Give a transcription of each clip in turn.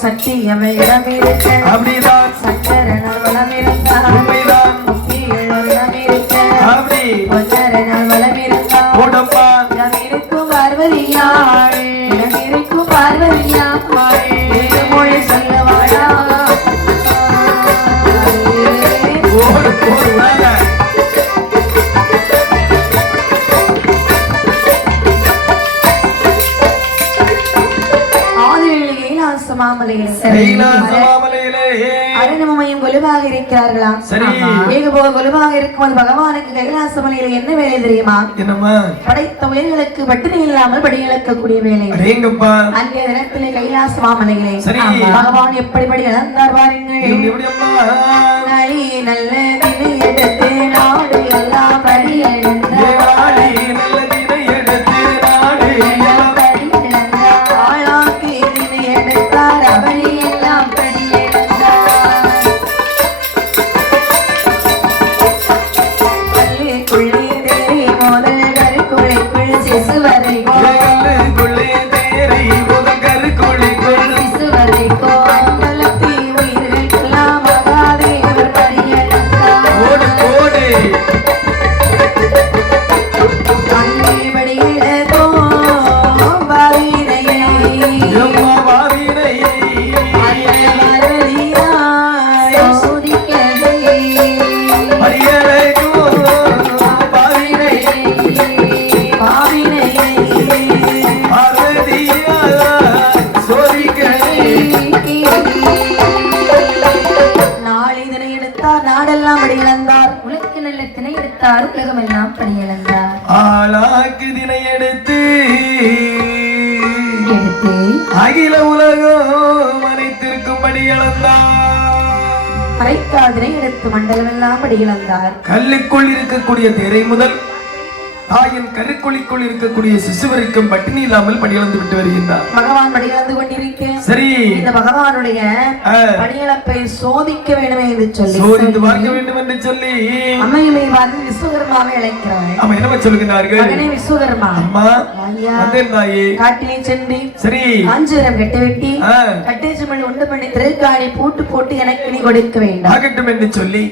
சத்தியமிடம் இருக்க அப்படிதான் சக்கர வளம் இருந்தால் உண்மைதான் முக்கியம் இருக்க அப்படி பொன்னர வளம் இருந்தால் போடப்பா இருக்கும் பார்வதியாள் இருக்கும் பார்வதியாள் மொழி சொல்லவாடா போடு போடு வாங்க அருணமையும் கொலுவாக இருக்கிறார்களாம். கொலுவாக இருக்கும் பகவானுக்கு கைலாசமலையில என்ன வேலை தெரியுமா? படைத்த உயிர்களுக்கு பட்டினி இல்லாமல் படியளக்கக்கூடிய வேலை. அன்றைய தினத்திலே கைலாச மாமலையிலே பகவான் எப்படிப்படி இழந்தார் பாருங்கள். நல்ல தினை எடுத்து நாடு எல்லாம் படி நாடெல்லாம் படி இழந்தார். உலகில் நல்ல திணை எடுத்தார். உலகம் எல்லாம் படி இழந்தார். ஆளாக்கு திணை எடுத்து அகில உலகம் அனைத்திற்கும் படி இழந்தார். மறைக்காதினை எடுத்து மண்டலம் எல்லாம் படி இழந்தார். கல்லுக்குள் இருக்கக்கூடிய தேரை முதல் தாயின் கருக்குழிக்குள் இருக்கக்கூடிய சிசுவருக்கும் பட்டினி இல்லாமல் படியிழந்து விட்டு வருகின்றார். பகவான் படியிழந்து கொண்டிருக்க சரி இந்த பகவானுடைய படியிழப்பை சோதிக்க வேண்டும் என்று சொல்லி சோதித்து பார்க்க வேண்டும் என்று சொல்லி அம்மையுமே வந்து விஸ்வகர்மாவை அழைக்கிறார். அம்மா என்ன சொல்லுகிறார்கள்? மகனே விஸ்வகர்மா, அம்மா வந்தேன் காட்டிலே சென்று சரி காஞ்சிரம் கட்ட வெட்டி கட்டேஜமணி உண்டு பண்ணி திருக்காணி பூட்டு போட்டு எனக்கு நீ கொடுக்க வேண்டும் ஆகட்டும் என்று சொல்லி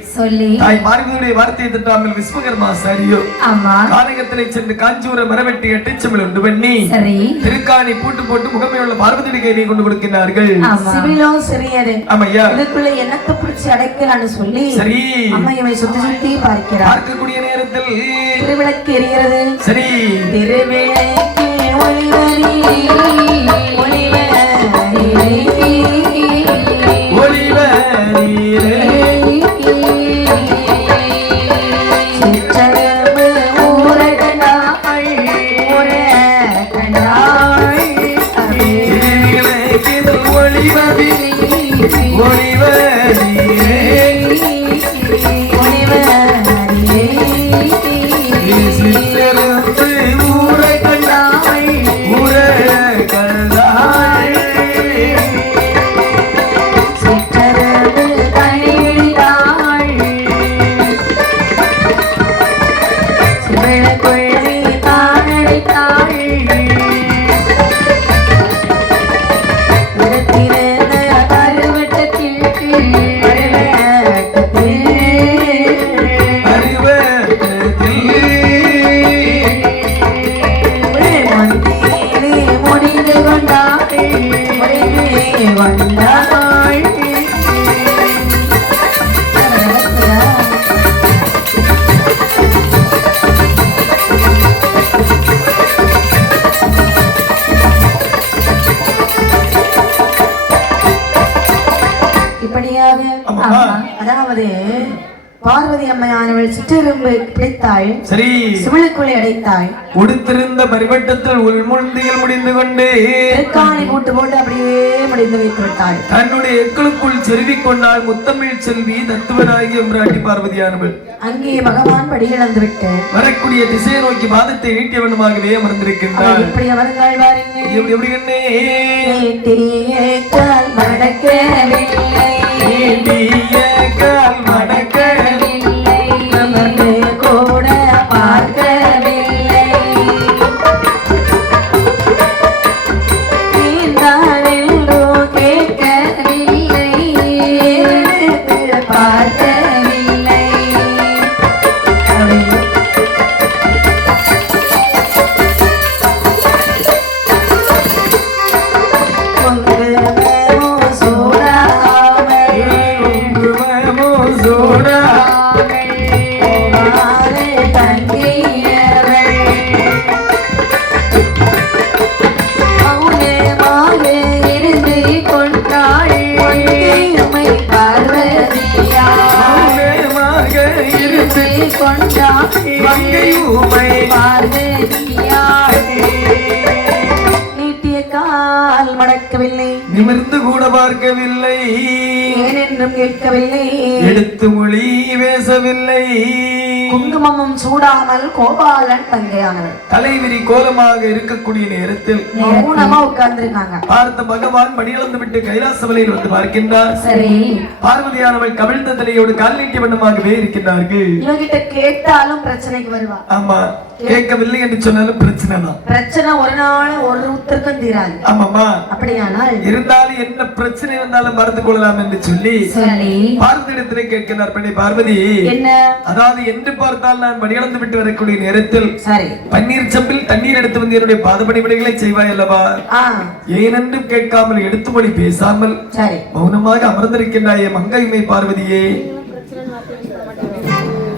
தாய் பார்வதியுடைய வார்த்தையை தட்டாமல் விஸ்வகர்மா சரியோ ஆமா சென்று காஞ்சிபுரம் மரவெட்டி எட்டச்சமிழ் உண்டு பண்ணி திருக்காணி பூட்டு போட்டு முகமே உள்ள பார்வதி கையை கொண்டு கொடுக்கிறார்கள். இதுக்குள்ள என்னத்தை பிடிச்சி அடைக்கலான்னு சொல்லி சரி அம்மையை சுத்தி சுத்தி பார்க்கிறார். பார்க்கக்கூடிய நேரத்தில் திருவிளக்கு எரிகிறது. சரி திருவிளக்கு ஒளிவரி அதாவது பார்வதி அம்மையானவள் சிற்றெரும்பு பிடித்தாள். சரி சிவனுக்குள்ளே அடைத்தாள். உடுத்திருந்த பரிவட்டத்தில் உள்முழ்ந்தியில் முடிந்து கொண்டு காணி போட்டு போட்டு அப்படியே முடிந்து வைத்து விட்டாள். தன்னுடைய எக்களுக்குள் செருவிக் கொண்டாள் முத்தமிழ் செல்வி தத்துவனாகிய பிராட்டி பார்வதியானவள். அங்கே பகவான் படியிழந்து விட்டு வரக்கூடிய திசையை நோக்கி பாதத்தை நீட்டியவனுமாகவே அமர்ந்திருக்கின்றாள். எப்படி அமர்ந்தாள் பாருங்க. எப்படி கண்ணே கால் மடக்கவில்லை கால் மடக்கவில்லை கூட பார்க்கவில்லை கேட்கவில்லை வந்து கூட பார்க்கவில்லை, ஏனென்றும் கேட்கவில்லை, எடுத்து மொழி பேசவில்லை, குங்குமமும் சூடாமல் கோபாலன் தங்கையானவர் தலைவிரி கோலமாக இருக்கக்கூடிய நேரத்தில் மௌனமா உட்கார்ந்திருக்காங்க. பார்த்த பகவான் மடியிழந்து விட்டு கைலாசமலையில் வந்து பார்க்கின்றார். சரி, பார்வதியானவள் கவிழ்ந்த தலையோடு கால் நீட்டி வண்ணமாகவே இருக்கின்றார்கள். இவங்கிட்ட கேட்டாலும் பிரச்சனைக்கு வருவா. ஆமா, கேட்கவில்லை என்று சொன்னாலும் பிரச்சனை தான். பிரச்சனை ஒரு நாள் ஒருத்தருக்கும் தீராது. ஆமாமா, அப்படியானால் இருந்தாலும் என்ன பிரச்சனை வந்தாலும் மறந்து கொள்ளலாம் என்று சொல்லி பார்வதியிடத்திலே கேட்கிறார். பெண்ணே பார்வதி, என்ன? அதாவது என்று பார்த்தால் நான் மடியிழந்து விட்டு வரக்கூடிய நேரத்தில் சரி, பன்னீர் சம்பில் தண்ணீர் எடுத்து வந்து என்னுடைய பாதபடிவிடைகளை செய்வாய் அல்லவா? ஏனென்று கேட்காமல் எடுத்து மொழி பேசாமல் சரி மௌனமாக அமர்ந்திருக்கின்றாயே மங்கைமை பார்வதியே,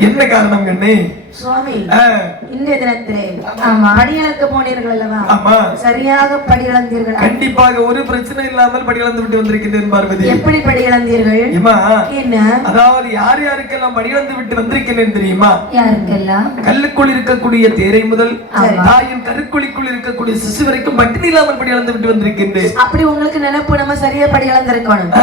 என்ன காரணம் கண்ணே? சுவாமி, இன்றைய தினத்திலே படியிழக்க போனீர்கள் அல்லவா? ஆமா, சரியாக படியிழந்தீர்கள். கண்டிப்பாக ஒரு பிரச்சனை இல்லாமல் படியிழந்து விட்டு வந்திருக்கின்றேன் பார்வதி. எப்படி படியிழந்தீர்கள்? என்ன? அதாவது யார் யாருக்கெல்லாம் படியிழந்து விட்டு வந்திருக்கிறேன் தெரியுமா? யாருக்கெல்லாம்? கல்லுக்குள் இருக்கக்கூடிய தேரை முதல் தாயின் கருக்குழிக்குள் இருக்கக்கூடிய சிசு வரைக்கும் பட்டினி இல்லாமல் படியிழந்து விட்டு வந்திருக்கின்றேன். அப்படி உங்களுக்கு நினைப்பு நம்ம சரியா படியிழந்திருக்கணும்.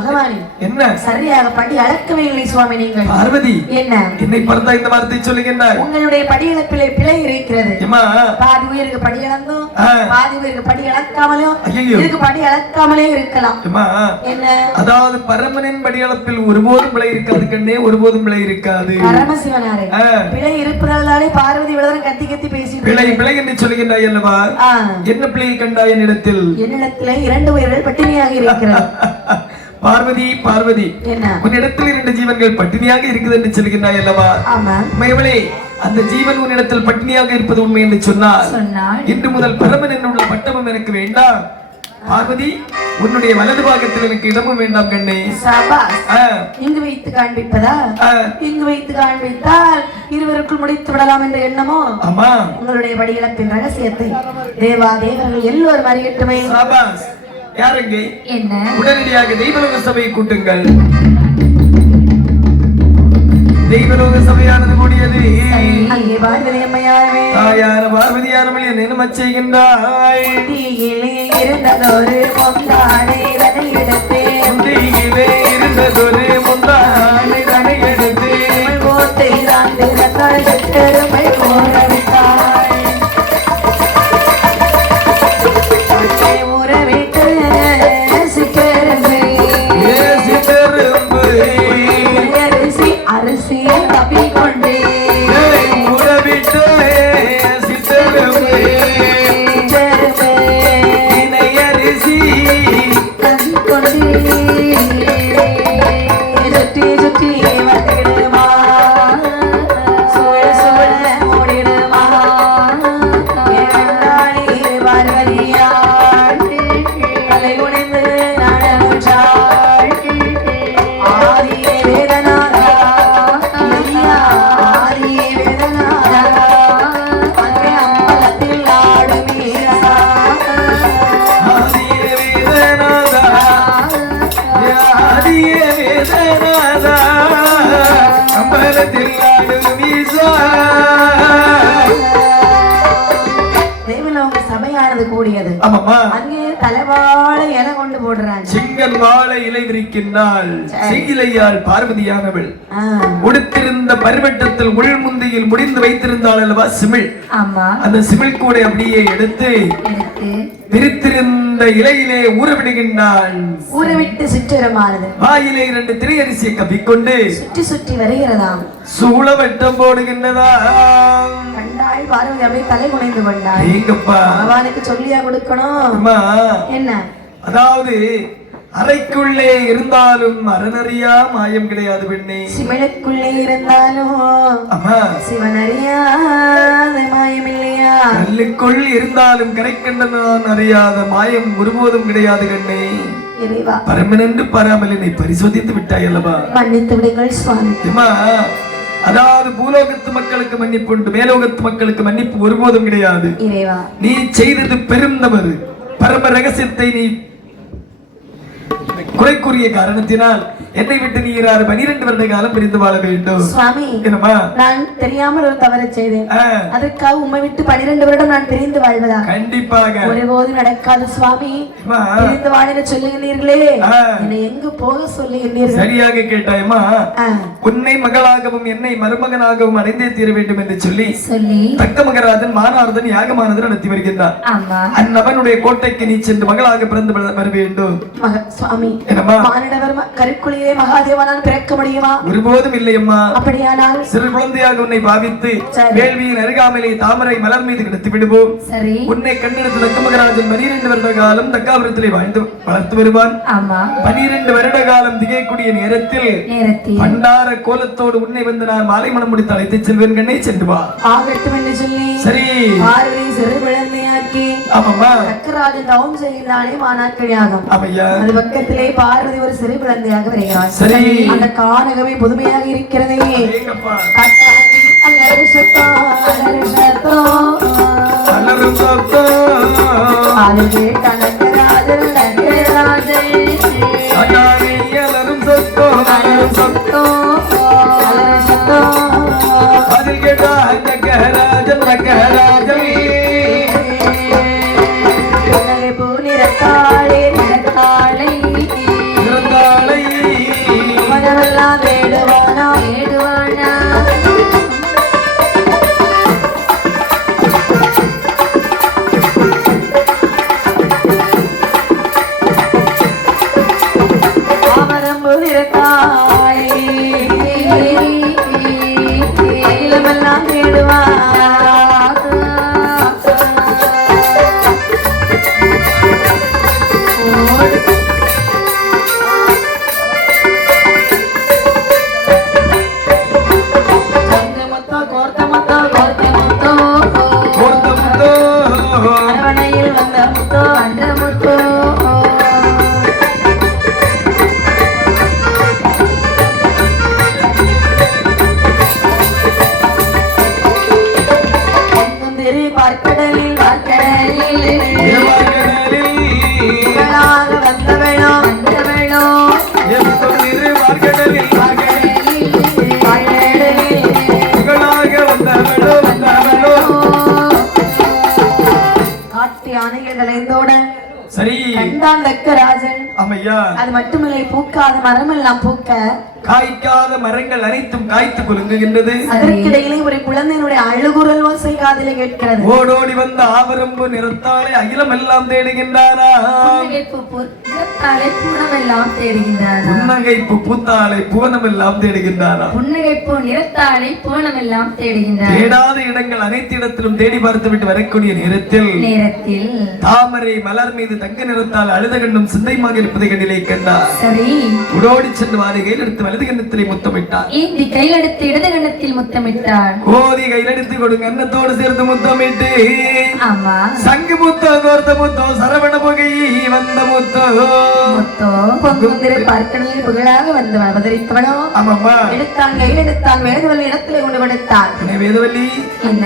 பகவானி, என்ன சரியாக படி அளக்கவே இல்லை சுவாமி. நீங்கள் பார்வதி, என்ன என்னை பறந்தா இந்த வார்த்தை சொல்லுகின்றார். உங்களுடைய படியிழப்பிலே பிழை இருக்கிறது. பாதி உயிருக்கு படி இழந்தும் பாதி உயிருக்கு படி இழக்காமலும் இதுக்கு படி இழக்காமலே இருக்கலாம். என்ன? அதாவது பரமனின் படியிழப்பில் ஒருபோதும் பிழை இருக்காது கண்ணே, ஒருபோதும் பிழை இருக்காது. பரமசிவனாரே, பிழை இருப்பதாலே பார்வதி விளதரம் கத்தி கத்தி பேசி பிழை பிழை என்று சொல்லுகின்றாய் அல்லவா? என்ன பிழையை கண்டாய் என்னிடத்தில்? என்னிடத்திலே 2 உயிர்கள் பட்டினியாக இருக்கிறது. பார்வதி பார்வதி, உன்னிடத்தில் 2 ஜீவன்கள் பட்டினியாக இருக்குது என்று சொல்கின்றாய் அல்லவா? உண்மையவளே, அந்த ஜீவன் உன்னிடத்தில் பட்டினியாக இருப்பது உண்மை என்று சொன்னால் இன்று முதல் பரமன் என்னுள்ள பட்டமும் எனக்கு வேண்டாம். பார்வதி, உன்னுடைய வலது பாகத்தில் எனக்கு இடமும் வேண்டாம் கண்ணே. இங்கு வைத்து காண்பிப்பதா? இங்கு வைத்து காண்பித்தால் இருவருக்குள் முடித்து விடலாம் என்ற எண்ணமோ? ஆமா, உங்களுடைய படியிழப்பின் ரகசியத்தை தேவா தேவர்கள் எல்லோரும் அறியட்டுமே. யாருங்க? என்ன? உடனடியாக தெய்வலோக சபையை கூட்டுங்கள். தெய்வலோக சபையானது கூடியது. அங்கே பார்வதி அம்மையாரே, தாயார பார்வதியாரமல் என்ன செய்கின்றாய்? தீயிலே இருந்ததொரு முந்தானை தனை எடுத்து, தீயிலே இருந்ததொரு முந்தானை தனை எடுத்து கோட்டை தான் திறந்தாள் பெருமை போரவிட்டாய். அரிசியை தப்பிக்கொண்டே உறவிட்டு அரிசி தப்பிக்கொண்டே சுற்றி சுற்றி வந்துடுமா, சூழ சூழ ஓடிடுமா, பார்வதியாள் தலை குனிந்து நடந்தாள். ஆதியே வேதனாரா, ஆதியே வேதனாரா, அங்கே அம்பலத்தில் ஆடும் ஈரா. ஆதியே வேதனாரா, ஆதியே வேதனாரா, அம்பலத்தில் ஆடும் ஈசா. தேவலோக சபையானது கூடியது. அங்கே தலைவாழை இலை கொண்டு போடுறாங்க. சிங்கன் வாழை இலை விரிக்கின்றாள். செய்கிலையாள் பார்வதியானவள் உடுத்திருந்த பரிவட்டத்தில் உள்முந்தியில் முடிந்து வைத்திருந்தாள் அல்லவா சிமிழ். அந்த சிமிழ் கூட அப்படியே எடுத்து விரித்திருந்த இலையிலே ஊறவிடுகின்றாள். ஊறவிட்டு சுற்றுமானது வாயிலே 2 திரையரிசியை கப்பிக்கொண்டு சுற்றி சுற்றி வருகிறதாம். சூழ வெட்டம் போடுகின்றதா கண்டாள் பார்வதி. அப்படியே தலை குனைந்து கொண்டாள். பகவானுக்கு சொல்லியா கொடுக்கணும்? என்ன? அதாவது அறைக்குள்ளே இருந்தாலும் அறநறியா மாயம் கிடையாது பெண்ணே. சிவனுக்குள்ளே இருந்தாலும் சிவனறியாத மாயம் இல்லையா? கல்லுக்குள் இருந்தாலும் கரைக்கண்டனான் அறியாத மாயம் ஒருபோதும் கிடையாது கண்ணே. பரமனென்று பாராமல் என்னை பரிசோதித்து விட்டாய் அல்லவா? மன்னித்து விடுங்கள் சுவாமி. அதாவது பூலோகத்து மக்களுக்கு மன்னிப்பு உண்டு, மேலோகத்து மக்களுக்கு மன்னிப்பு ஒருபோதும் கிடையாது. நீ செய்தது பெரும் தவறு. பரம ரகசியத்தை நீ குறைக்குரிய காரணத்தினால் என்னை விட்டு நீ 12 வருட காலம் பிரிந்து வாழ வேண்டும். சுவாமி, என்னம்மா? நான் தெரியாமல் ஒரு தவறு செய்தேன். அதற்காக உம்மை விட்டு 12 வருடம் நான் பிரிந்து வாழ்வதா? கண்டிப்பாக ஒருபோதும் நடக்காது சுவாமி. பிரிந்து வாழ சொல்லுகிறீர்களே, என்னை எங்கு போக சொல்லுகிறீர்கள்? சரியாக கேட்டாயம்மா. உன்னை மகளாகவும் என்னை மருமகனாகவும் அடைந்தே தீர வேண்டும் என்று சொல்லி தக்க மகராஜன் மானார்தன் யாகமானது நடத்தி வருகின்றார். அந்நபனுடைய கோட்டைக்கு நீ சென்று மகளாக பிறந்து வர வேண்டும். சுவாமி, மானிடவர் கருக்குழியிலே மகாதேவனால் பிறக்க முடியுமா? ஒருபோதும் இல்லையம்மா. அப்படியானால் சிறு குழந்தையாக உன்னை பாவித்து வேள்வியின் அருகாமையிலே தாமரை மலர் மீது கிடத்தி விடுவோம். உன்னை கண்டெடுத்து தக்க மகராஜன் 12 வருட காலம் தக்காபுரத்திலே வாழ்ந்து வளர்த்து வருவான். 12 வருட காலம் திகைக்கூடிய நேரத்தில் பண்டார கோலத்தோடு உன்னை வந்து நான் மாலை மனம் முடித்து அழைத்து செல்வேன். கண்ணை சென்று வா. ஆகட்டும் என்று சொல்லி சரி சிறு குழந்தையாக்கி தக்கராஜன் தவம் செய்கிறானே மானாக்கிழியாகும். அது பக்கத்திலே பார்வதி ஒரு சிறு குழந்தையாக வருகிறாள். அந்த கானகமே புதுமையாக இருக்கிறதே. அது கேட்ட நக்கராஜன் அதில் கேட்டா நக்கராஜன் அது மட்டுமில்லை, பூக்காத மரம் எல்லாம் பூக்க, காய்க்காத மரங்கள் அனைத்தும் காய்த்து குலுங்குகின்றது. அதற்கிடையிலே ஒரு குழந்தையினுடைய அழுகுரல் ஓசை காதிலே கேட்கிறது. ஓடோடி வந்த ஆவரம்பு நிறத்தாலே அகிலம் எல்லாம் தேடுகின்றாரா? புன்னகைப்பு பூத்தாலே புவனம் எல்லாம் தேடுகின்றாரா? புன்னகைப்பு நிறத்தாலே புவனம் எல்லாம் தேடுகின்றார். தேடாத இடங்கள் அனைத்து இடத்திலும் தேடி பார்த்து விட்டு வரக்கூடிய நேரத்தில் தாமரை மலர் மீது தங்க நிறத்தால் அழுத கண்ணும் சிந்தைமாக இருப்பதை கண்ணிலே கண்டார். சரி, உடோடி சென்று வாரிகையில் எடுத்து வலது கண்ணத்திலே முத்தமிட்டார். ஏந்தி கையிலெடுத்து இடது கண்ணத்தில் முத்தமிட்டார். கோதி கையிலெடுத்து கொடுங்க அன்னத்தோடு சேர்த்து முத்தமிட்டு, ஆமா, சங்கு முத்தோ கோர்த்த முத்தோ சரவண புகை வந்த முத்தோ முத்தோ பொங்குந்திரை பார்க்கடலில் புகழாக வந்து அவதரித்தவனோ. ஆமாம்மா. எடுத்தான் கையில் எடுத்தான் வேதவல்லி இடத்திலே கொண்டு கொடுத்தான். வேதவல்லி என்ன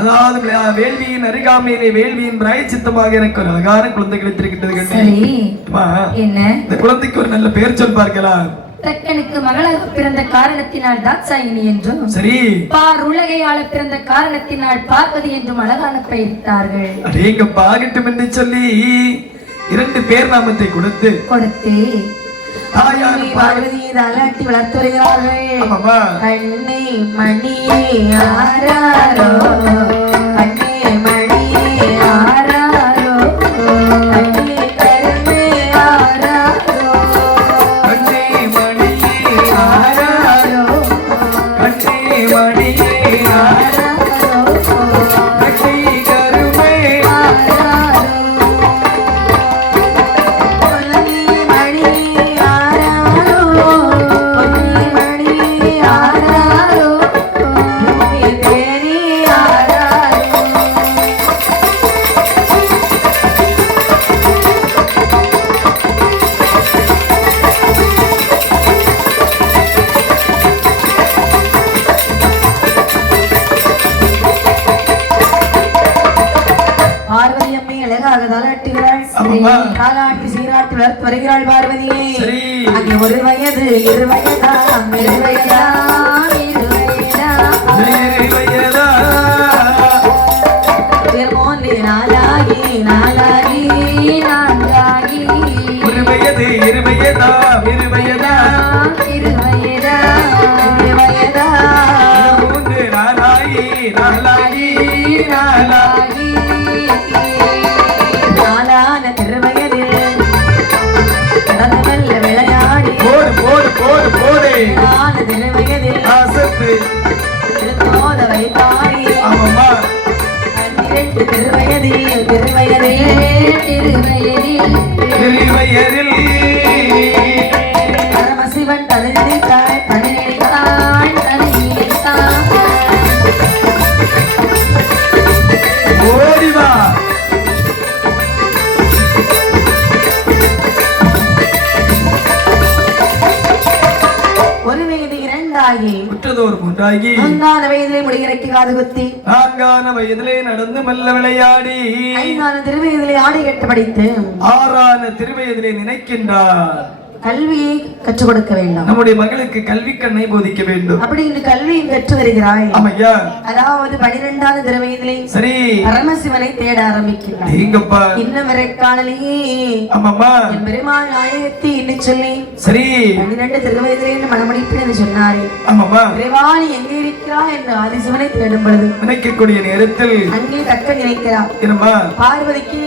அதாவது வேள்வியின் அருகாமையிலே வேள்வியின் பிராயச்சித்தமாக எனக்கு ஒரு அழகான குழந்தை கிடைத்திருக்கின்றது. என்ன இந்த குழந்தைக்கு ஒரு நல்ல பெயர் சொல் பார்க்கலாம். தக்கனுக்கு மகளாக பிறந்த காரணத்தினால் தாட்சாயினி என்றும், சரி, பார் உலகையாள பிறந்த காரணத்தினால் பார்வதி என்றும் அழகான பெயரிட்டார்கள். அடேங்கப்பா, ஆகட்டும் என்று சொல்லி 2 பேர் நாமத்தை கொடுத்து தாயார் பார்வதியை தாலாட்டி வளர்த்து வருகிறார்கள். கண்ணே மணியே ஆராரோ, கண்ணே மணியே ஆராரோ, கண்ணே கருமே ஆராரோ, கண்ணே மணியே ஆராரோ, கண்ணே மணியே ஆராரோ, கண்ணே கருமே ஆராரோ, பொன்னி மணி ஆராரோ, பொன்னி மணி ஆராரோ, தேனி ஆராரோ. பாராட்டி சீராட்டி வளர்த்து வருகிறாள் பார்வதியே. அங்கே ஒரு வயது இரு வயதா இரு வயதா இரு வயதா நாளாகி நாளாகி நாளாகி ஒரு வயது இரு வயதா இரு வயதா இரு வயதா இரு வயதா மூன்று நாளாகி நாளாகி நாளாகி நாளான திருவயதில் கடந்து வெல்ல விளையாடி போடு போடு போடு போடு நாளான திருவயதில் ஆசத்து திருத்தோத வைத்தாரி ஆமாம்மா திருவயதில் திருவயதில் திருவயதில் திருவயதில் பரமசிவன் தலை நினைத்தாள் தலை நினைத்தாள் தலை நினைத்தாள் ஓடிவா ஒரு வயது இரண்டாகி உற்றதோர் மூன்றாகி 4 வயதிலே முடிகிறக்கு காது குத்தி 4 வயதிலே நடந்து மெல்ல விளையாடி 5 திருவயதிலே ஆடை கட்டு படித்து 6 திருவயதிலே நினைக்கின்றார் கல்வியை கற்றுக் கொடுக்க வேண்டும். நம்முடைய மகளுக்கு கல்வி கண்ணை போதிக்க வேண்டும். அப்படி இந்த கல்வியை கற்று வருகிறாய். ஆமையா. அதாவது 12வது திருவயதிலே சரி பரமசிவனை தேட ஆரம்பிக்கிறார். எங்கப்பா இன்னும் வரை காணலையே. ஆமாம்மா. என் பெருமாள் நாயகத்தை என்ன சொல்லி சரி 12 திருவயதிலே மனமடிப்பு என்று சொன்னாரே. ஆமாம்மா. பெருமாள் எங்கே இருக்கிறாய் என்று ஆதிசிவனை தேடும் பொழுது நினைக்கக்கூடிய நேரத்தில் அங்கே தக்க நினைக்கிறார். என்னம்மா பார்வதிக்கு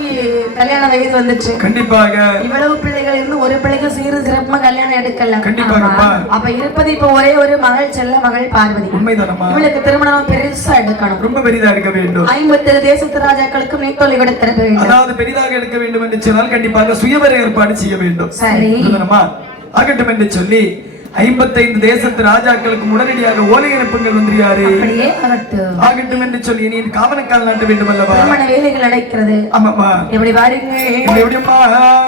கல்யாண வயது வந்துச்சு. கண்டிப்பாக இவ்வளவு பிள்ளைகள் இருந்து ஒரு பிள்ளைக்கு சீரு சிறப்பா கல்யாணம் எடுக்கல. கண்டிப்பாக அப்ப இருப்பது இப்ப ஒரே ஒரு மகள் செல்ல மகள் பார்வதி. உண்மைதானம்மா. இவளுக்கு திருமணம் பெருசா எடுக்கணும். ரொம்ப பெரிதா எடுக்க வேண்டும். 57 தேசத்து ராஜாக்களுக்கும் நீட்டொலி கொடுத்திட வேண்டும். அதாவது பெரிதாக எடுக்க வேண்டும் என்று சொன்னால் கண்டிப்பாக சுயவர ஏற்பாடு செய்ய வேண்டும். சரி ஆகட்டும் என்று சொல்லி 55 தேசத்து ராஜாக்களுக்கு உடனடியாக ஓலை அனுப்புங்கள் வந்துறியாரு. ஆகட்டும் என்று சொல்லி நீ காவனக்கால் நாட்ட வேண்டும் அல்லவா. திருமண வேலைகள் நடக்கிறது. ஆமாம்மா. எப்படி பாருங்க எப்படிம்மா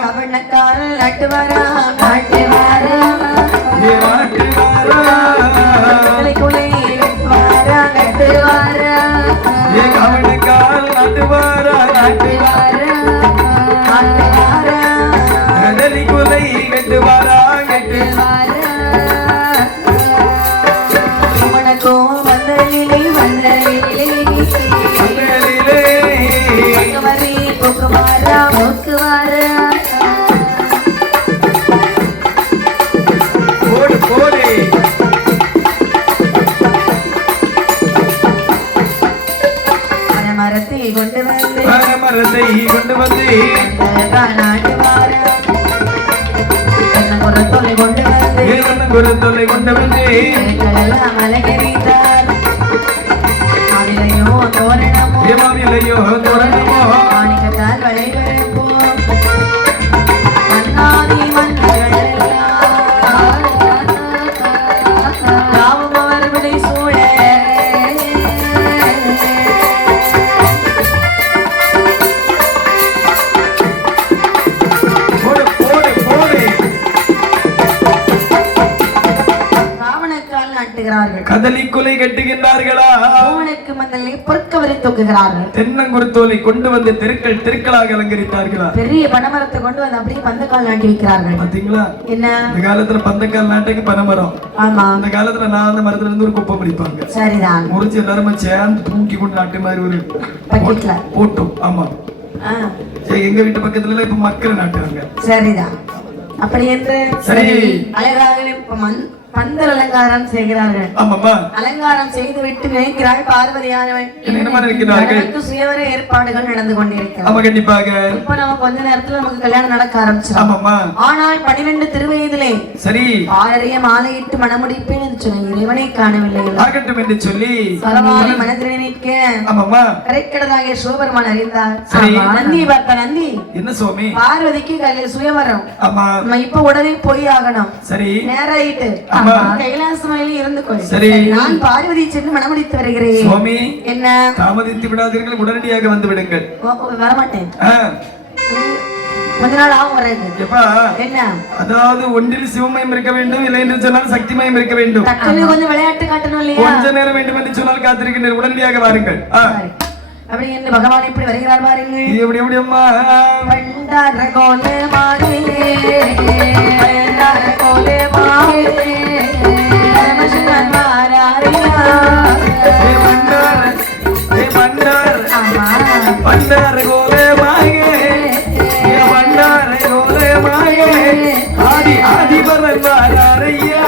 காவனக்கால் நாட்டு வாரா நாட்டு வாரா நாட்டு வாரா குலை வாரா நாட்டு வாரா காவனக்கால் நாட்டு வாரா நாட்டு வாரா நாட்டு வாரா கடலி குலை கட்டு வாரா கட்டு வாரா வந்தலிலே வந்தலிலே வந்தலிலே வரி போக்குவாரா போக்குவாரா போடு போடு மரத்தை கொண்டு வந்து மரத்தை கொண்டு வந்து நாட்டு வாரா தொலை கொண்டு வந்து தொலை கொண்டு வந்து மலகரித்தார் அவிலையோ தோரணமோ மாவிலையோ தோரணமோ மாணிக்கத்தால் வளைவரப்போ மன்னாதி மன்னர்கள் யாவும் அவர் விடை சூழ போடு போடு போடு கதலி கொலை கட்டுகின்றார்களா. அவனுக்கு மந்தலை பொற்கவரை தூக்குகிறார்கள். தென்னங்குருத்தோலை கொண்டு வந்து தெருக்களாக அலங்கரித்தார்களா. பெரிய பனைமரத்தை கொண்டு வந்து அப்படியே பந்தக்கால் நாட்டி வைக்கிறார்கள். பாத்தீங்களா என்ன இந்த காலத்துல பந்தக்கால் நாட்டுக்கு பனைமரம். ஆமா அந்த காலத்துல நான் அந்த மரத்துல இருந்து ஒரு குப்பை பிடிப்பாங்க. சரிதான் முறிச்சு எல்லாருமே சேர்ந்து தூக்கி கொண்டு நாட்டு மாதிரி ஒரு பக்கெட்ல போட்டோம். ஆமா எங்க வீட்டு பக்கத்துல இப்ப மக்கள் நாட்டுறாங்க. சரிதான் அப்படி என்று சரி அழகாக பந்தல் அலங்காரம் செய்கிறார்கள். அலங்காரம் செய்து விட்டு நினைக்கிறாள் பார்வதியானவன் சுயவர ஏற்பாடுகள் நடந்து கொண்டிருக்கிறார். இப்ப நம்ம கொஞ்ச நேரத்துல நமக்கு கல்யாணம் நடக்க ஆரம்பிச்சிடும். ஆனால் 12 திருவயதிலே சரி ஆரிய மாலையிட்டு மனமுடிப்பேன் என்று சொன்ன இறைவனை காணவில்லை. ஆகட்டும் என்று சொல்லி பரவாயில்லை மனதில் நினைக்க கரைக்கடலாகிய சிவபெருமான் அறிந்தார். நந்தி பார்த்த நந்தி என்ன சுவாமி பார்வதிக்கு சுயவரம் இப்ப உடனே போய் ஆகணும். சரி நேராயிட்டு கைலாசமலையில் இருந்து கொள். நான் பார்வதி சென்று மனமுடித்து வருகிறேன். சுவாமி என்ன தாமதித்து விடாதீர்கள் உடனடியாக வந்து விடுங்கள். வரமாட்டேன் கொஞ்ச நாள் ஆகும் வர்றது. என்ன அதாவது ஒன்றில் சிவமயம் இருக்க வேண்டும் இல்லை என்று சொன்னால் சக்திமயம் இருக்க வேண்டும். கொஞ்சம் விளையாட்டு காட்டணும் இல்லையா. கொஞ்ச நேரம் வேண்டும் என்று சொன்னால் காத்திருக்கின்ற உடனடியாக வாருங்கள். அப்படி என்று பகவான் இப்படி வருகிறார் பாருங்கள். எப்படி எப்படி அம்மா பண்டார கோலே மாறே பண்டார கோலே மாறே பரமசிவன் மாறாரியா பண்டார கோலே மாயே பண்டார கோலே மாயே ஆதி ஆதிபரன் மாறாரியா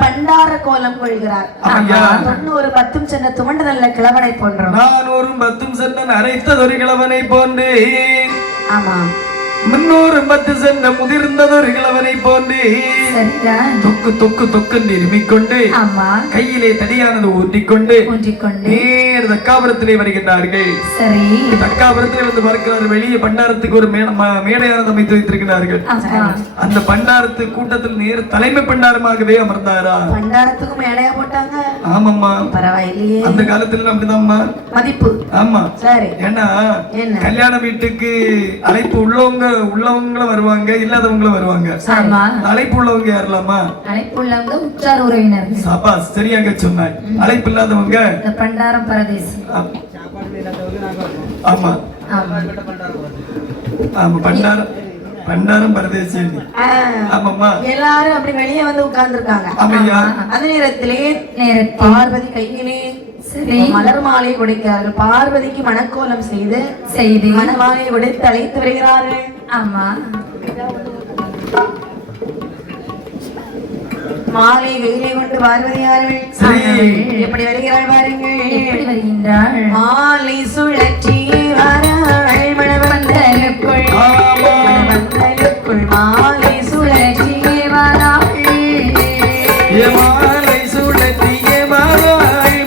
பண்டார கோலம் கொள்கிறார். 10 சென்ன துமண்ட நல்ல கிழவனை போன்றோம். நான் ஒரு 10 சென்ன அரைத்ததொரு கிழவனை போன்றேன். ஆமா 310 சென்ன முதிர்ந்ததொரு கிழவனை போன்றே தொக்கு தொக்கு தொக்கு நிறுமிக்கொண்டு கையிலே தடியானது ஊற்றிக்கொண்டு நேர் தக்காபுரத்திலே வருகின்றார்கள். சரி தக்காபுரத்திலே வந்து பார்க்கிறார். வெளியே பண்டாரத்துக்கு ஒரு மேடையானது அமைத்து வைத்திருக்கிறார்கள். அந்த பண்டாரத்து கூட்டத்தில் நேர் தலைமை பண்டாரமாகவே அமர்ந்தாரா. பண்டாரத்துக்கு மேடையா போட்டாங்க. ஆமாம்மா பரவாயில்லையே. அந்த காலத்துல அப்படிதான்மா மதிப்பு. ஆமா சரி. ஏன்னா கல்யாண வீட்டுக்கு அழைப்பு உள்ளவங்களும் வருவாங்க, இல்லாதவங்களும் வருவாங்க. அழைப்பு உள்ளவங்க யாருலாமா? அழைப்பு உள்ளவங்க உற்றார் உறவினர்கள். சபாஸ் சரியாக சொன்னாய். அழைப்பு இல்லாதவங்க பண்டாரம் பரதேசி. ஆமா ஆமா பண்டாரம் பரதேசி. ஆமாம்மா எல்லாரும் அப்படி வெளியே வந்து உட்கார்ந்து இருக்காங்க. அந்த நேரத்திலே பார்வதி கையிலே மலர் மாலை கொடுக்கிறார்கள். பார்வதிக்கு மணக்கோலம் செய்து மணமாலை கொடுத்து அழைத்து வருகிறார்கள். ஆமா மாலை வெயிலை கொண்டு பார்வதியார்கள் எப்படி வருகிறாள் பாருங்கள். எப்படி வருகின்றாள்? மாலை சுழற்றி வராள் மணவந்தலுக்குள் மாலை சுழற்றி வராள் மாலை சுழற்றி வராள்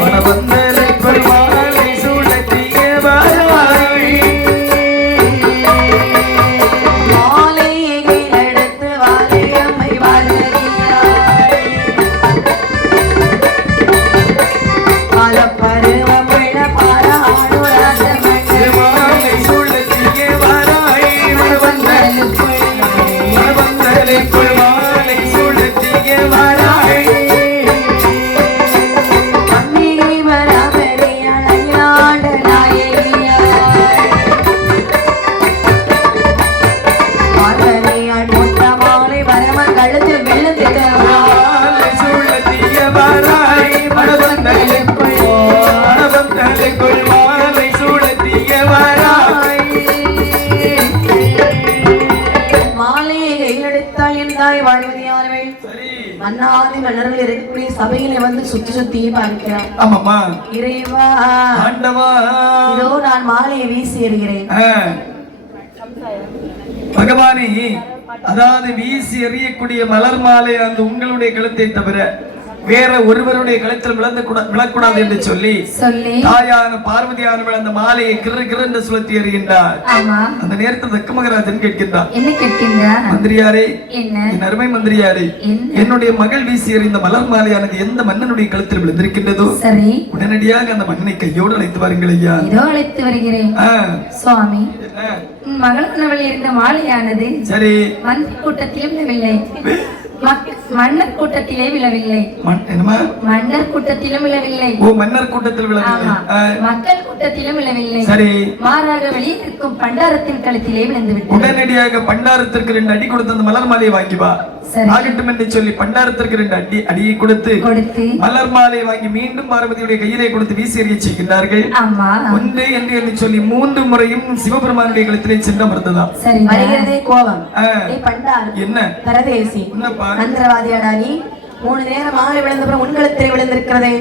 மணவந்தலுக்குள் மாலை சுழற்றி வராள் மாலையை எடுத்து வாழை அம்மை பருவம் அண்ணாதி மலர்கள் இருக்கக்கூடிய சபையில வந்து சுத்தி சுத்தி பார்க்கிறேன். ஆமாம்மா இறைவா ஆண்டவா இதோ நான் மாலையை வீசி எறிகிறேன். பகவானே அதாவது வீசி எறியக்கூடிய மலர் மாலை அந்த உங்களுடைய கழுத்தை தவிர வேற ஒருவருடைய கழுத்தில் விழக்கூடாது என்று சொல்லி தாயான பார்வதியானவள் அந்த மாலையை கிரு என்று சுழத்தி எறிகின்றார். அந்த நேரத்தில் தக்க மகராஜன் கேட்கின்றார். என்ன கேட்கின்றார்? மந்திரியாரே, என் அருமை மந்திரியாரே, என்னுடைய மகள் வீசி எறிந்த மலர் மாலையானது எந்த மன்னனுடைய கழுத்தில் விழுந்திருக்கின்றதோ உடனடியாக அந்த மன்னனை கையோடு அழைத்து வாருங்கள் ஐயா. இதோ அழைத்து வருகிறேன் சுவாமி. மகளானவள் எறிந்த மாலையானது சரி மந்திரி கூட்டத்திலும் விழவில்லை, மன்னர் கூட்டத்திலே விழவில்லை. மன்னர் கூட்டத்திலும் விழவில்லை. ஓ மன்னர் கூட்டத்தில் விழவில்லை. மக்கள் கூட்டத்திலும் விழவில்லை. சரி மாறாக வெளியே இருக்கும் பண்டாரத்தின் கழுத்திலே விழுந்து விட்டது. உடனடியாக பண்டாரத்திற்கு 2 அடி கொடுத்து அந்த மலர் மாலையை வாங்கி வா ஆகட்டும் என்று சொல்லி பண்டாரத்திற்கு 2 அடியை கொடுத்து மலர் மாலை வாங்கி மீண்டும் பார்வதியுடைய கையிலே கொடுத்து வீசி எறிய செய்கின்றார்கள். ஒன்று என்று சொல்லி 3 முறையும் சிவபெருமானுடைய கழுத்திலே சென்று அமர்ந்ததாம். வருகிறதே கோபம். என்ன பரதேசி மந்திரவாதியாடா நீ 3 நேரம் மாலை விழுந்தப்புறம் உண்களத்தில் விழுந்திருக்கிறது.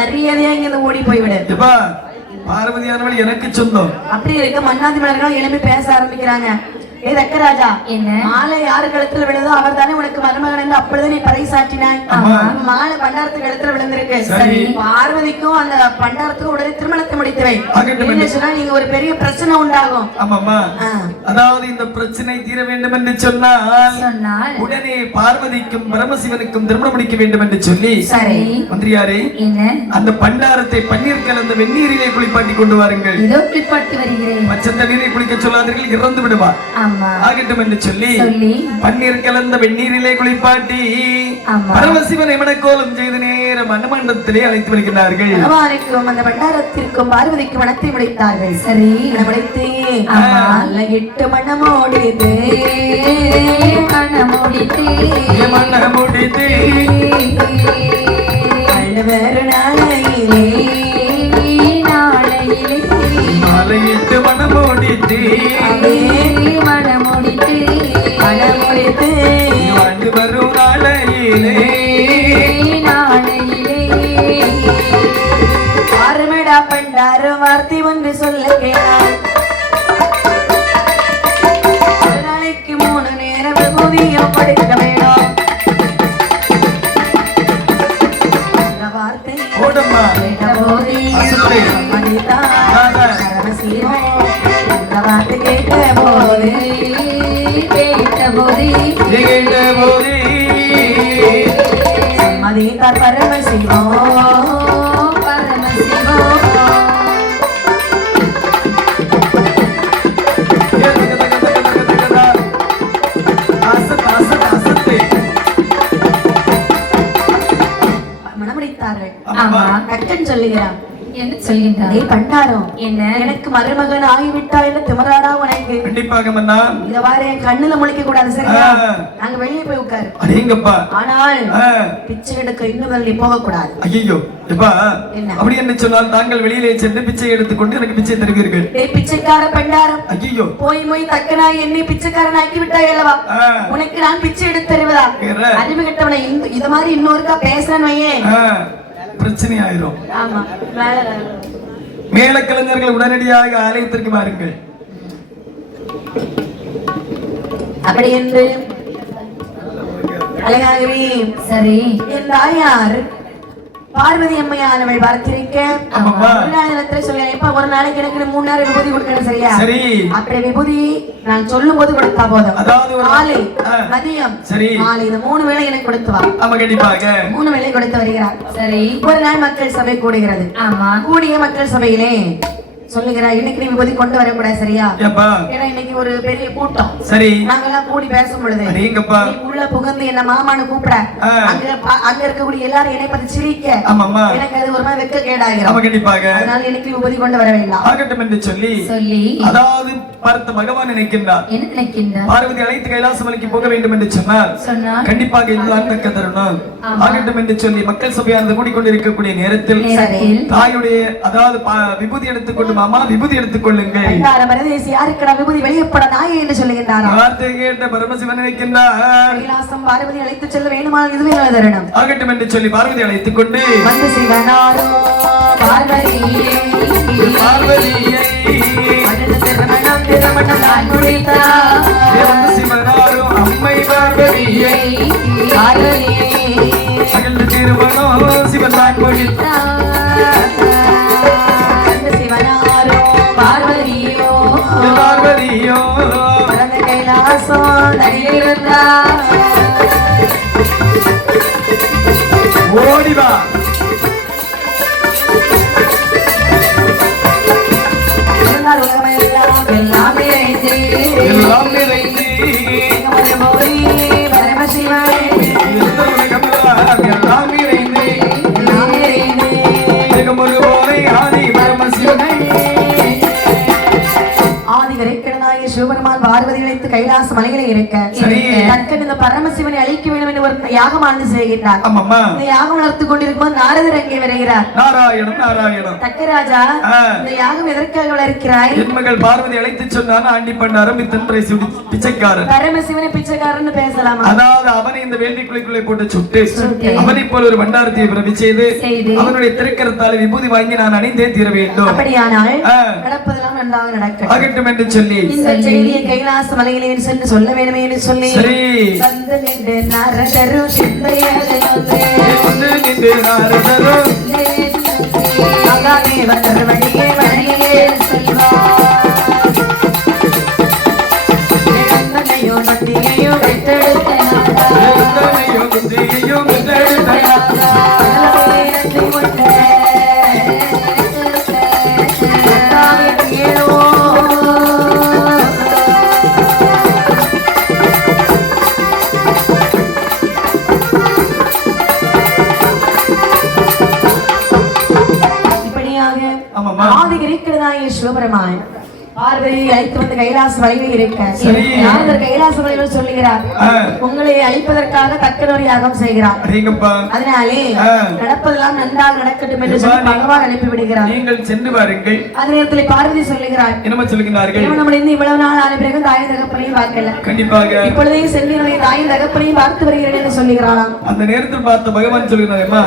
நிறைய இங்க ஓடி போய்விடு. பார்வதியானவள் எனக்கு சொந்தம். அப்படி இருக்க மன்னாதி மலர்கள் எழுப்பி பேச ஆரம்பிக்கிறாங்க. ஏ தக்கராஜா, என்ன மாலை யாரு கழுத்துல விழுதோ அவர் தானே உனக்கு மருமகன் என்று அப்பொழுது நீ பறைசாற்றினாய். மாலை பண்டாரத்துக்கு கழுத்துல விழுந்திருக்கு. சரி, பார்வதிக்கும் அந்த பண்டாரத்துக்கும் உடனே திருமணத்தை முடித்துவை. சொன்னா நீங்க ஒரு பெரிய பிரச்சனை உண்டாகும். ஆமாமா, அதாவது இந்த பிரச்சனை தீர வேண்டும் என்று சொன்னால் உடனே பார்வதிக்கும் பரமசிவனுக்கும் திருமணம் முடிக்க வேண்டும் என்று சொல்லி, சரி மந்திரியாரே அந்த பண்டாரத்தை பன்னீர் கலந்த வெந்நீரிலே குளிப்பாட்டி கொண்டு வாருங்கள். இதோ குளிப்பாட்டி வருகிறேன். மச்சந்த நீரை குளிக்க சொல்லாதீர்கள், இறந்து விடுவார். ஆகட்டும் என்று சொல்லி பன்னீர் கலந்த வெந்நீரிலே குளிப்பாட்டி பரமசிவனை மணக்கோலம் செய்து நேர மண்டபத்திலே அழைத்து வருகிறார்கள். அந்த பண்டாரத்திற்கும் பார்வதிக்கும் மனத்தை முடித்தார்கள். சரி, முடித்து 8 மணமோடித்து வேறு நாளையிலே மாலையிட்டு மணமோடித்து வந்து வரும் நாளையிலே ஆறுமேடா பண்டாரு வார்த்தை ஒன்று சொல்ல கேளார். ஒரு நாளைக்கு 3 நேரம் விபூதியம் படுக்க வேணும். இந்த வார்த்தை கேட்டபோது மனமுடித்தார்கள். கட்டன் சொல்லுகிறான். என்ன சொல்கின்றார்? பண்டாரம் என்ன எனக்கு மருமகன் ஆகிவிட்டா என்று திமராடா உனக்கு? கண்டிப்பாக மன்னா. இத வாரே கண்ணுல முழிக்க கூடாது, சரியா? நாங்க வெளியே போய் உட்காரு. அடேங்கப்பா. ஆனால் பிச்சை எடுக்க இன்னும் நீ போக கூடாது. ஐயோ எப்பா, அப்படி என்ன சொன்னால் தாங்கள் வெளியிலே சென்று பிச்சை எடுத்துக்கொண்டு எனக்கு பிச்சை தருவீர்கள். டேய் பிச்சைக்கார பண்டாரம், ஐயோ போய் போய் தக்கனாய் என்னை பிச்சைக்காரன் ஆக்கி விட்டாய் அல்லவா? உனக்கு நான் பிச்சை எடுத்து தருவதா? அறிவு கெட்டவனை இந்த மாதிரி இன்னொருக்கா பேசுறேன்னு வையே பிரச்சனை ஆயிரும். ஆமா, மேல கலைஞர்கள் உடனடியாக ஆலயத்திற்கு வாருங்கள். அப்படி என்று அழகாகவே சரி என் தாயார் பார்வதி அம்மையானவள் பார்த்திருக்க சொல்ல ஒரு நாளைக்கு எனக்கு 3 நேரம் விபூதி கொடுக்கணும், சரியா? சரி, அப்படி விபூதி நான் சொல்லும் போது கொடுத்தா போதும். காலை மதியம் மாலை இந்த 3 வேளை எனக்கு கொடுத்து வா. ஆமா, கண்டிப்பாக 3 வேளை கொடுத்து வருகிறார். சரி, ஒரு நாள் மக்கள் சபை கூடுகிறது. ஆமா, கூடிய மக்கள் சபையிலே சொல்லுகிறா, இன்னைக்கு நீ விபூதி கொண்டு வரக்கூடாது, சரியா? ஏன்னா இன்னைக்கு ஒரு பெரிய கூட்டம். சரி, நாங்கெல்லாம் கூடி பேசும் பொழுது நீ உள்ள புகுந்து என்ன மாமான்னு கூப்பிட அங்க இருக்கக்கூடிய எல்லாரும் என்னை பத்தி சிரிக்க எனக்கு அது ஒரு மாதிரி வெக்க கேடாகிறோம். அதனால இன்னைக்கு விபூதி கொண்டு வர வேண்டாம் ஆகட்டும் என்று சொல்லி அதாவது பார்த்த பகவான் நினைக்கின்றார். என்ன நினைக்கின்றார்? பார்வதி அழைத்து கைலாசமலைக்கு போக வேண்டும் என்று சொன்னார். கண்டிப்பாக இதுதான் தக்க தருணம். ஆகட்டும் என்று சொல்லி மக்கள் சபையானது கூடிக்கொண்டிருக்கக்கூடிய நேரத்தில் தாயுடைய அதாவது விபூதி எடுத்துக்கொண்டு மாமா விபூதி எடுத்துக்கொள்ளுங்கள். யாருக்கடா விபூதி வெளியப்பட நாயே என்று சொல்லுகின்றார். வார்த்தை கேட்ட பரமசிவன் நினைக்கின்றார், கைலாசம் பார்வதி அழைத்து செல்ல வேண்டுமானால் இதுவே நல்ல தருணம். ஆகட்டும் என்று சொல்லி பார்வதி அழைத்துக் கொண்டு வந்து சிவனாரோ பார்வதியை திருமணம் நான் முடித்தார். சிவனாரோ அம்மை பார்வதியை திருமணம் சிவன் தான் முடித்தார். சிவனாரோ பார்வதியோ கைலாசம் ஓடிவா. எல்லாம் நிறைந்து ஆதி திரைக்கடனாய சிவபெருமான் பார்வதி அழைத்து கைலாச மலைகளை இருக்க தக்கன் இந்த பரமசிவனை அழிக்க வேண்டும் என்று ஒரு யாகமானது செய்கின்றார். இந்த யாகம் வளர்த்து கொண்டிருக்கும் நாரதர் அங்கே வருகிறார். நாராயணம் நாராயணம். தக்கராஜா, இந்த யாகம் எதற்காக வளர்க்கிறாய்? என் மகள் பார்வதி அழைத்து சொன்னான் ஆண்டி பண்ணாரும் இத்தன்றை பிச்சைக்காரன். பரமசிவனை பிச்சைக்காரன் பேசலாமா? அதாவது அவனை இந்த வேள்வி குழிக்குள்ளே போட்டு சுட்டு அவனை போல ஒரு பண்டாரத்தை பிறவி செய்து அவனுடைய திருக்கரத்தால் விபூதி வாங்கி நான் அணிந்தே தீர வேண்டும். அப்படியானால் நடப்பதெல்லாம் நன்றாக நடக்கட்டும் ஆகட்டும் என்று சொல்லி இந்த செய்தியை கைலாச மலையிலே சென்று சொல்ல வேண்டுமே என்று சொல்லி வந்து நின்று நாரதரும் சிந்தையாக மகாதேவன் வழியே வழியே செல்வாரையோ நொட்டியையோ வைத்தெடுத்த சிவபெருமான் பார்வதியை அழைத்து வந்து கைலாச மலையில் இருக்க நாரதர் கைலாச மலையில் சொல்லுகிறார், உங்களை அழிப்பதற்காக தக்கனொரு யாகம் செய்கிறார். அதனாலே நடப்பதெல்லாம் நன்றாக நடக்கட்டும் என்று சொல்லி பகவான் அனுப்பி விடுகிறார். நீங்கள் சென்று பாருங்கள். அதே நேரத்தில் பார்வதி சொல்லுகிறார், என்ன சொல்லுகிறார்கள்? இவ்வளவு நாள் ஆன பிறகு தாய் தகப்பனையும் பார்க்கல, கண்டிப்பாக இப்பொழுதே சென்று என்னுடைய தாய் தகப்பனையும் பார்த்து வருகிறேன் என்று சொல்லுகிறாராம். அந்த நேரத்தில் பார்த்த பகவான் சொல்லுகிறாரா,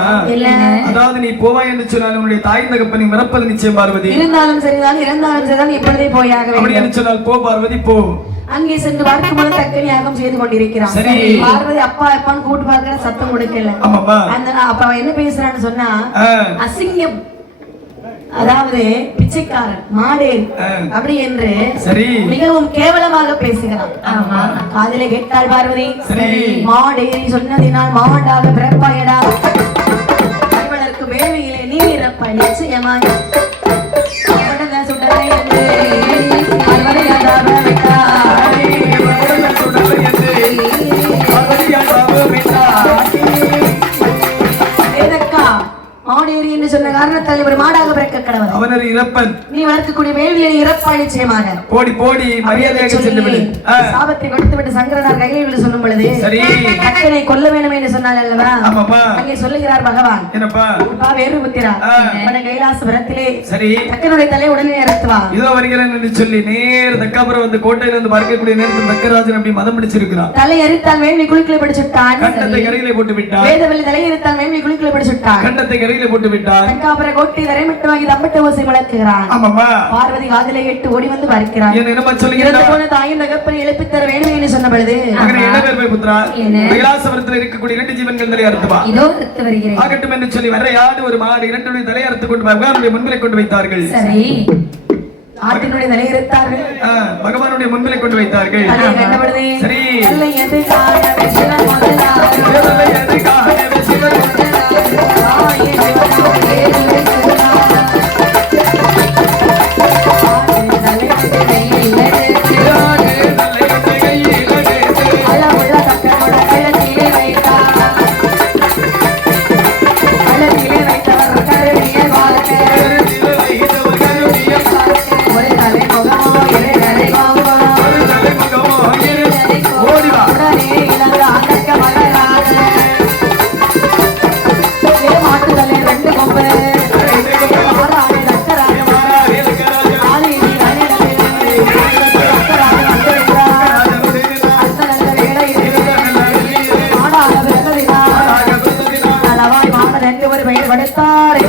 அதாவது நீ போவாய் என்று சொன்னால் உன்னுடைய தாய் தகப்பனை மறப்பது நிச்சயம் பார்வதி. இருந்தாலும் சரிதான் இறந்தாலும் சரிதான் இப்பொழுதே போயாக வேண்டும். சொன்னால் போ பார்வதி போ. அங்கே சென்று பார்க்கும்போது தக்கன் யாகம் செய்து கொண்டிருக்கிறான். பார்வதி அப்பா அப்பான்னு கூட்டு பார்க்கிற சத்தம் கொடுக்கல. அந்த அப்ப என்ன பேசுறான்னு சொன்னா, அசிங்கம், அதாவது பிச்சைக்காரன் மாடேன் அப்படி என்று மிகவும் கேவலமாக பேசுகிறான். காதிலே கேட்டாள் பார்வதி, மாடேறி சொன்னதினால் மாடாக பிறப்பாயடா, இவளுக்கு வேலையிலே நீ இறப்பாய் நிச்சயமாக சுடலை என்று மாடேறி என்று சொன்ன காரணத்தால் இவர் மாடாக பிறக்க கடவுள். அவனர் இறப்பன். நீ வளர்க்கக்கூடிய வேள்வியை இறப்பாய் நிச்சயமாக. போடி போடி மரியாதையாக சென்று விடு. சாபத்தை கொடுத்து விட்டு சங்கரனார் கையில் சொல்லும் பொழுது தக்கனை கொல்ல வேண்டும் என்று சொன்னால் அல்லவா, அங்கே சொல்லுகிறார் பகவான், என்னப்பா அப்பா வேறு புத்திரா உன கைலாசபுரத்திலே தக்கனுடைய தலை உடனே இறத்துவா இதோ வருகிறேன் என்று சொல்லி நேர் தக்காபுரம் வந்து கோட்டையில இருந்து பார்க்கக்கூடிய நேரத்தில் தக்கராஜன் அப்படி மதம் பிடிச்சிருக்கிறான். தலை எரித்தான் வேள்வி குளிக்கலை படிச்சுட்டான். கண்டத்தை கரையிலே போட்டு விட்டான். வேதவெளி தலை எரித்தான் வேள்வி குளிக்கலை படிச்சுட்டான். கண்டத்தை கரையிலே போட்டு விட்டான். தக்காபுரம் கோட்டை தரைமட்டமாகி தம்பட்ட ஓசை முழக்குகிறான். பார்வதி காதிலே கேட்டு ஓடி வந்து பார்க்கிறான். தாயின் தகப்பனை எழுப்பி தர வேண்டும் என்று சொன்ன பொழுது கைலாசபுரத்தில் இருக்கக்கூடிய 2 ஜீவன்கள் தலை அறுத்துவா ஆகட்டும் என்று சொல்லி வரையாடு ஒரு மாடு 2 தலை அறுத்து கொண்டு பகவானுடைய முன்பிலை கொண்டு வைத்தார்கள். ஆட்டினுடைய தலை அறுத்தார்கள். பகவானுடைய முன்பிலை கொண்டு வைத்தார்கள். சரி படைத்தார்.